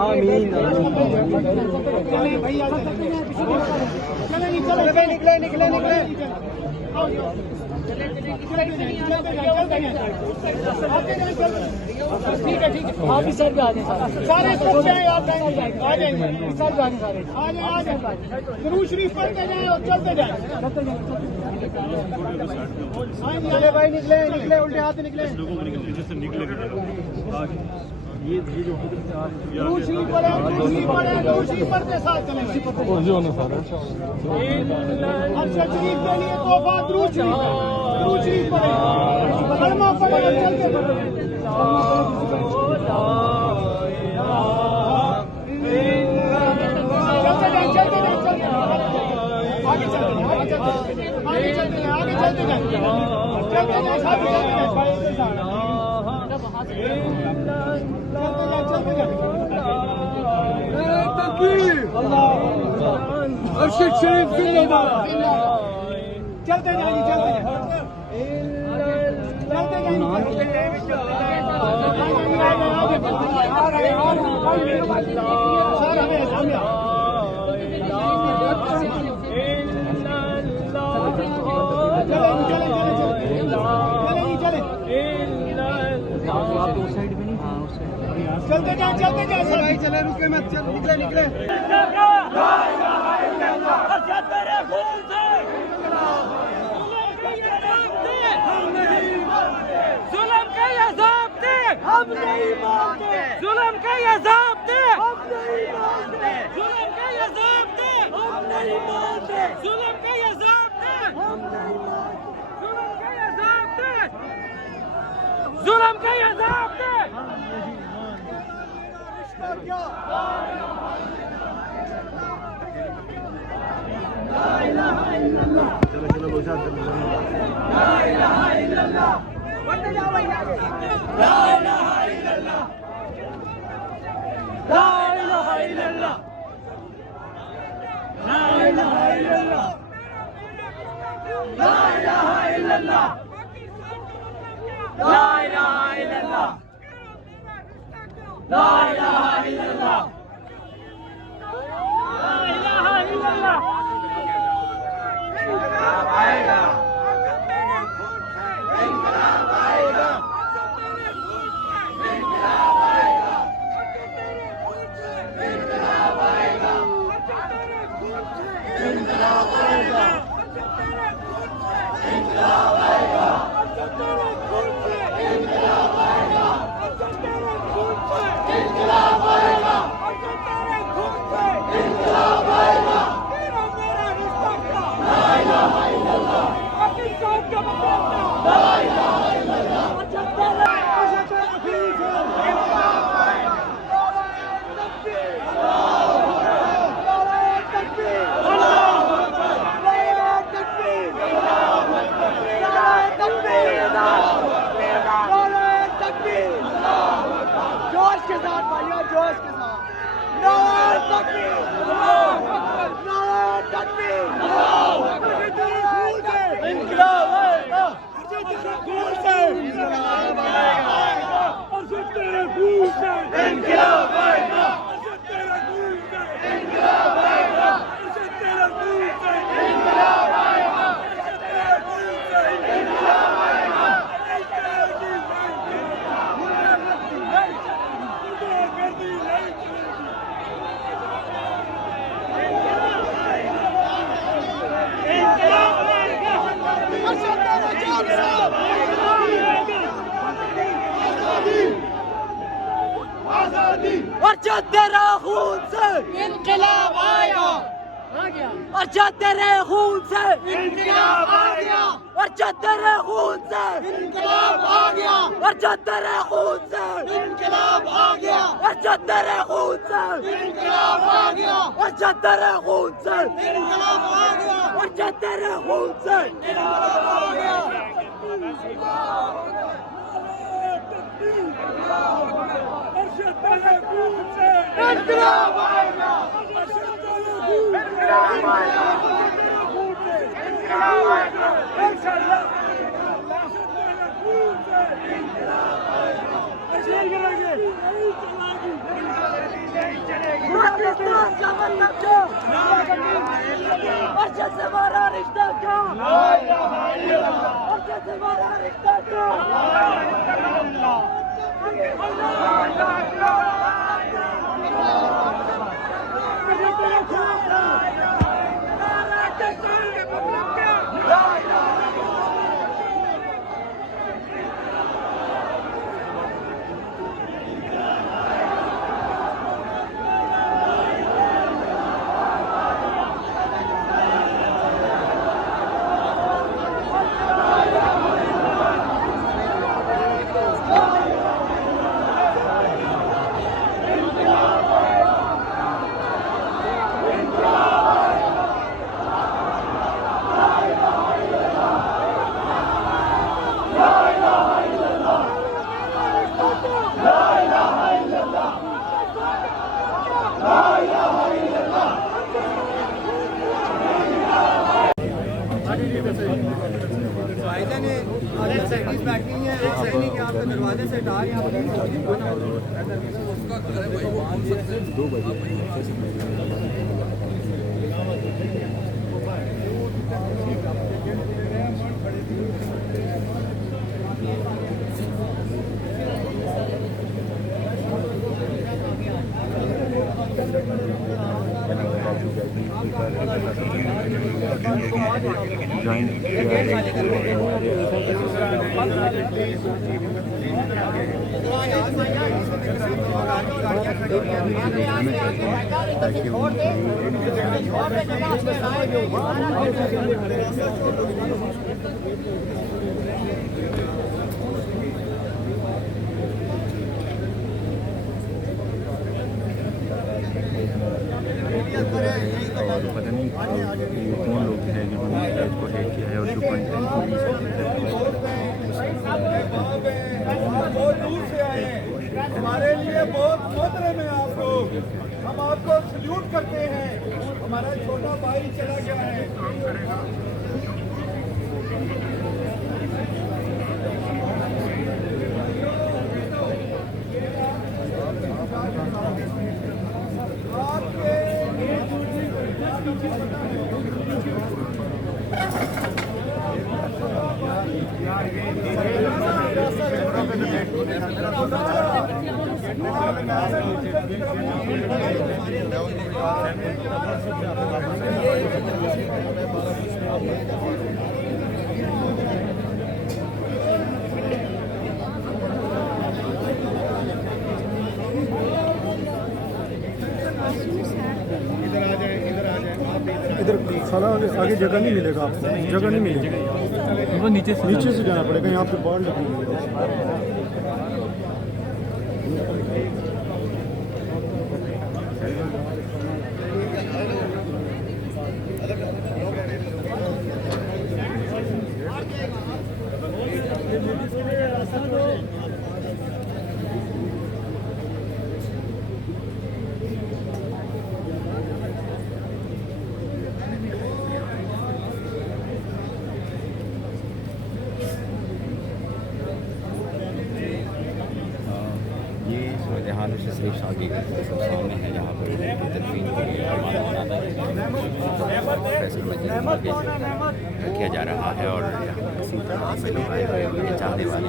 आमीन। निकले निकले निकले ठीक है ठीक है। आप इस साइड पे आ जाए सारे सब जाए आप आ जाएंगे इस साइड पे सारे आ जाए दुरूद शरीफ पढ़ते जाए और चलते जाए चले भाई निकले निकले उल्टे हाथ से निकले दुरूद शरीफ पढ़े दुरूद शरीफ पढ़ते साथ चले अरशद शरीफ के लिए तोहफा दुरूद शरीफ पढ़े कलमा पढ़े चलते अरशद शरीफ जिंदाबाद चलते जाइए चलते चलते जाए भाई चले रुके मत चल निकले निकले जुल्म का अज़ाब दे हम नहीं मानते जुल्म का अज़ाब दे हम नहीं मानते जुल्म का अज़ाब दे हम नहीं मानते जुल्म का अज़ाब दे हम नहीं मानते जुल्म का अज़ाब दे चलो चलो बोझा ला इलाहा इल्लल्लाह बढ़ते जाओ ला इलाहा इल्लल्लाह ला इलाहा इल्लल्लाह ला इलाहा इल्लल्लाह ला इलाहा इल्लल्लाह ला इलाहा इल्लल्लाह ला इलाहा इल्लल्लाह ला इलाहा इल्लल्लाह इंकलाब आएगा इंकलाब आएगा इंकलाब आएगा इंकलाब आएगा इंकलाब आएगा इंकलाब आएगा इंकलाब आएगा इंकलाब आएगा इंकलाब आएगा ला इलाहा इल्लल्लाह पाकिस्तान का मुकाबला ला इलाहा इल्लल्लाह जोश के साथ भैया जोश के साथ नारे तकबीर नारे तकबीर इंकलाब आएगा खून से इंकलाब आएगा तेरे खून से इंकलाब आएगा तेरे खून से इंकलाब आएगा तेरे खून से इंकलाब आएगा तेरे खून से इंकलाब आएगा और जो तेरा खून से इंकलाब आएगा और जो तेरे खून से इंकलाब आ गया और जो तेरे खून से इंकलाब आ गया और जो तेरे खून से इंकलाब आ गया और जो तेरे खून से इंकलाब आ गया और जो तेरे खून से इंकलाब आ गया और जो तेरे खून से इंकलाब आ गया इंकलाब आएगा इंकलाब आएगा इंकलाब आएगा इंशाअल्लाह इंकलाब आएगा मतलब क्या? अरशद से हमारा रिश्ता क्या? अरशद से हमारा रिश्ता क्या? दरवाजे से डाल और पता नहीं कौन लोग हैं जिन्होंने इसको हैक किया है और जो कंटेंट बहुत दूर से आए हैं, हमारे लिए बहुत मोहतरम है आप लोग, हम आपको सल्यूट करते हैं। हमारा छोटा भाई चला गया है। इधर साला आगे जगह नहीं मिलेगा आपको, जगह नहीं मिलेगी, वो नीचे से जाना पड़ेगा। यहाँ पे बाढ़ लगी हुई है। जहान से सिर्फ शादी सब सामने है जहाँ पर तदफीन के लिए फैसल मस्जिद किया जा रहा है और इसी तरह से लोग आए हुए हैं चाहने वाले